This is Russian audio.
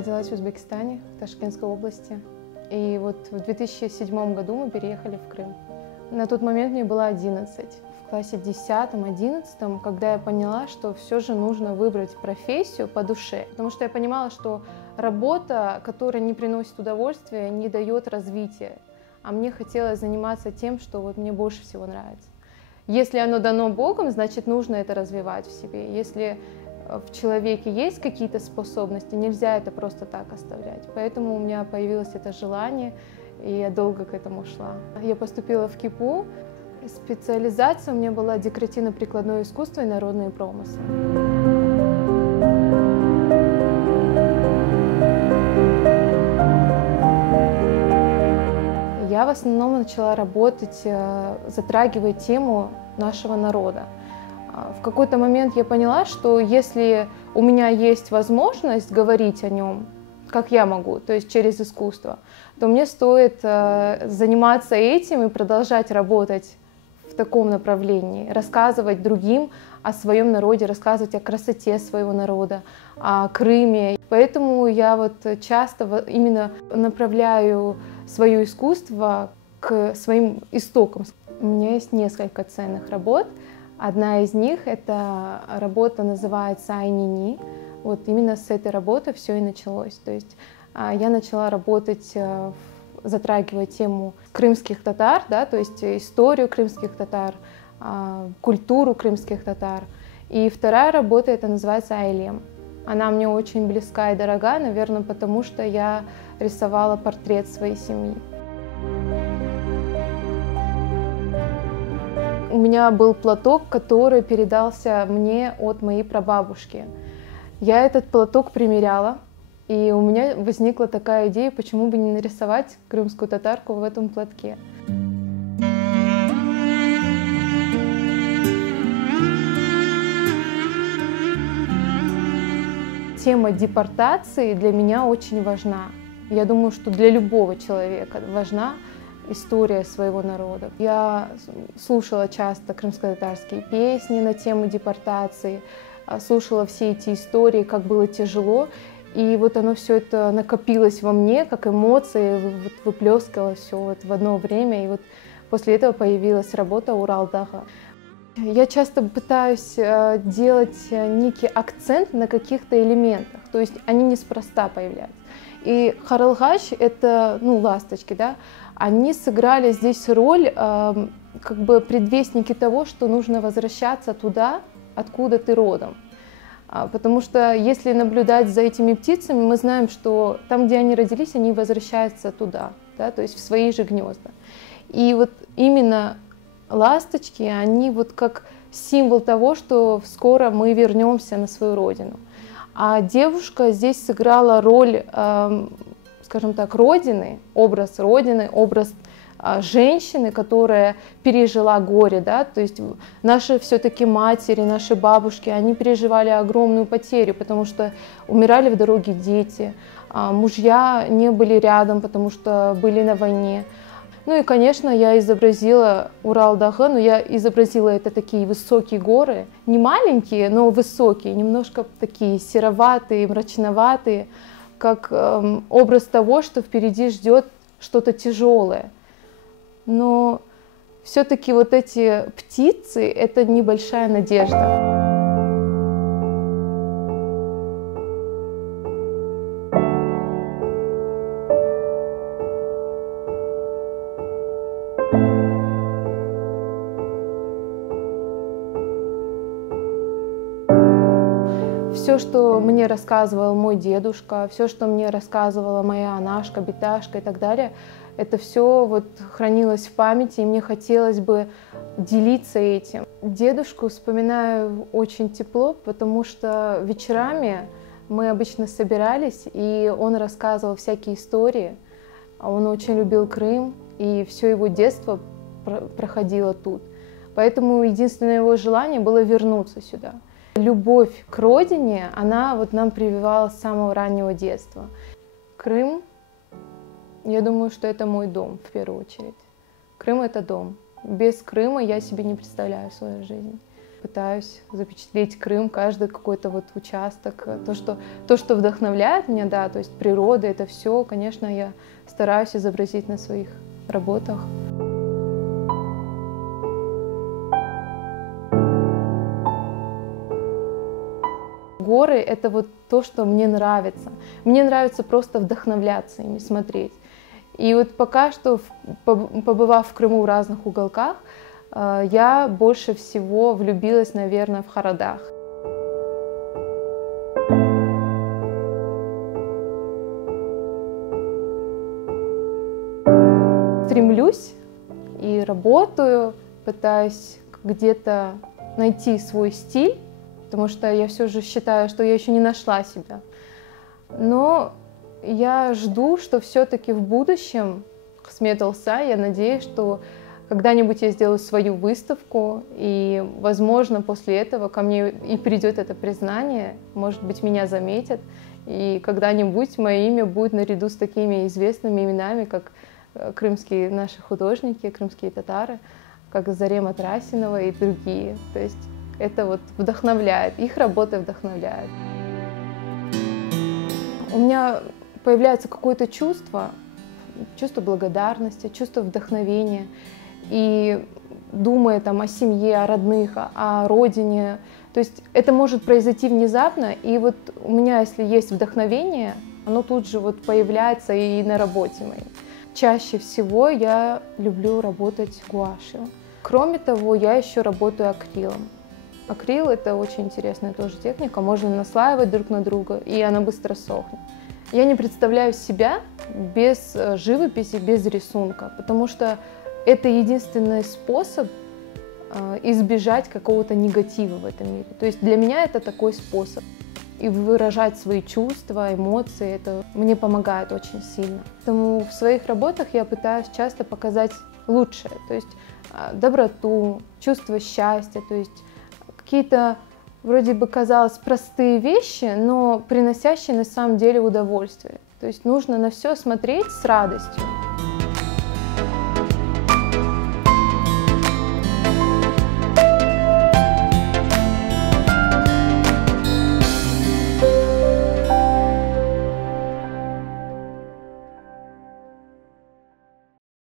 родилась в Узбекистане, в Ташкентской области. И вот в 2007 году мы переехали в Крым. На тот момент мне было 11. В классе 10-11, когда я поняла, что все же нужно выбрать профессию по душе. Потому что я понимала, что работа, которая не приносит удовольствия, не дает развития. А мне хотелось заниматься тем, что вот мне больше всего нравится. Если оно дано Богом, значит, нужно это развивать в себе. Если в человеке есть какие-то способности, нельзя это просто так оставлять. Поэтому у меня появилось это желание, и я долго к этому шла. Я поступила в КИПУ. Специализация у меня была декоративно-прикладное искусство и народные промыслы. Я в основном начала работать, затрагивая тему нашего народа. В какой-то момент я поняла, что если у меня есть возможность говорить о нем, как я могу, то есть через искусство, то мне стоит заниматься этим и продолжать работать в таком направлении, рассказывать другим о своем народе, рассказывать о красоте своего народа, о Крыме. Поэтому я вот часто именно направляю свое искусство к своим истокам. У меня есть несколько ценных работ. Одна из них, эта работа называется «Айнини». Вот именно с этой работы все и началось. То есть я начала работать, затрагивать тему крымских татар, да, то есть историю крымских татар, культуру крымских татар. И вторая работа, это называется «Айлем». Она мне очень близка и дорога, наверное, потому что я рисовала портрет своей семьи. У меня был платок, который передался мне от моей прабабушки. Я этот платок примеряла, и у меня возникла такая идея, почему бы не нарисовать крымскую татарку в этом платке. Тема депортации для меня очень важна. Я думаю, что для любого человека важна история своего народа. Я слушала часто крымско-татарские песни на тему депортации, слушала все эти истории, как было тяжело, и вот оно все это накопилось во мне, как эмоции, выплескало все вот в одно время, и вот после этого появилась работа «Урал-Дага». Я часто пытаюсь делать некий акцент на каких-то элементах, то есть они неспроста появляются. И Харалгач, это, ласточки, да, они сыграли здесь роль, как бы предвестники того, что нужно возвращаться туда, откуда ты родом. Потому что если наблюдать за этими птицами, мы знаем, что там, где они родились, они возвращаются туда, да, то есть в свои же гнезда. И вот именно ласточки, они вот как символ того, что скоро мы вернемся на свою родину. А девушка здесь сыграла роль, скажем так, родины, образ женщины, которая пережила горе, да, то есть наши все-таки матери, наши бабушки, они переживали огромную потерю, потому что умирали в дороге дети, мужья не были рядом, потому что были на войне. Ну и, конечно, я изобразила Урал-Дага, но я изобразила это такие высокие горы, не маленькие, но высокие, немножко такие сероватые, мрачноватые, как образ того, что впереди ждет что-то тяжелое. Но все-таки вот эти птицы – это небольшая надежда. Все, что мне рассказывал мой дедушка, все, что мне рассказывала моя Анашка, Беташка и так далее, это все вот хранилось в памяти, и мне хотелось бы делиться этим. Дедушку вспоминаю очень тепло, потому что вечерами мы обычно собирались, и он рассказывал всякие истории. Он очень любил Крым, и все его детство проходило тут. Поэтому единственное его желание было вернуться сюда. Любовь к родине, она вот нам прививалась с самого раннего детства. Крым, я думаю, что это мой дом в первую очередь. Крым — это дом. Без Крыма я себе не представляю свою жизнь. Пытаюсь запечатлеть Крым, каждый какой-то вот участок. То, что вдохновляет меня, да, то есть природа, это все, конечно, я стараюсь изобразить на своих работах. Горы — это вот то, что мне нравится. Мне нравится просто вдохновляться ими, смотреть. И вот пока что, побывав в Крыму в разных уголках, я больше всего влюбилась, наверное, в Харадах. Стремлюсь и работаю, пытаюсь где-то найти свой стиль, потому что я все же считаю, что я еще не нашла себя. Но я жду, что все-таки в будущем с Metal Sai, я надеюсь, что когда-нибудь я сделаю свою выставку, и, возможно, после этого ко мне и придет это признание, может быть, меня заметят, и когда-нибудь мое имя будет наряду с такими известными именами, как крымские наши художники, крымские татары, как Зарема Трасинова и другие. То есть это вот вдохновляет, их работа вдохновляет. У меня появляется какое-то чувство благодарности, чувство вдохновения. И думая там о семье, о родных, о родине, то есть это может произойти внезапно, и вот у меня, если есть вдохновение, оно тут же вот появляется и на работе моей. Чаще всего я люблю работать гуашью. Кроме того, я еще работаю акрилом. Акрил — это очень интересная тоже техника, можно наслаивать друг на друга, и она быстро сохнет. Я не представляю себя без живописи, без рисунка, потому что это единственный способ избежать какого-то негатива в этом мире. То есть для меня это такой способ. И выражать свои чувства, эмоции, это мне помогает очень сильно. Поэтому в своих работах я пытаюсь часто показать лучшее, то есть доброту, чувство счастья, то есть какие-то, вроде бы казалось, простые вещи, но приносящие на самом деле удовольствие. То есть нужно на все смотреть с радостью.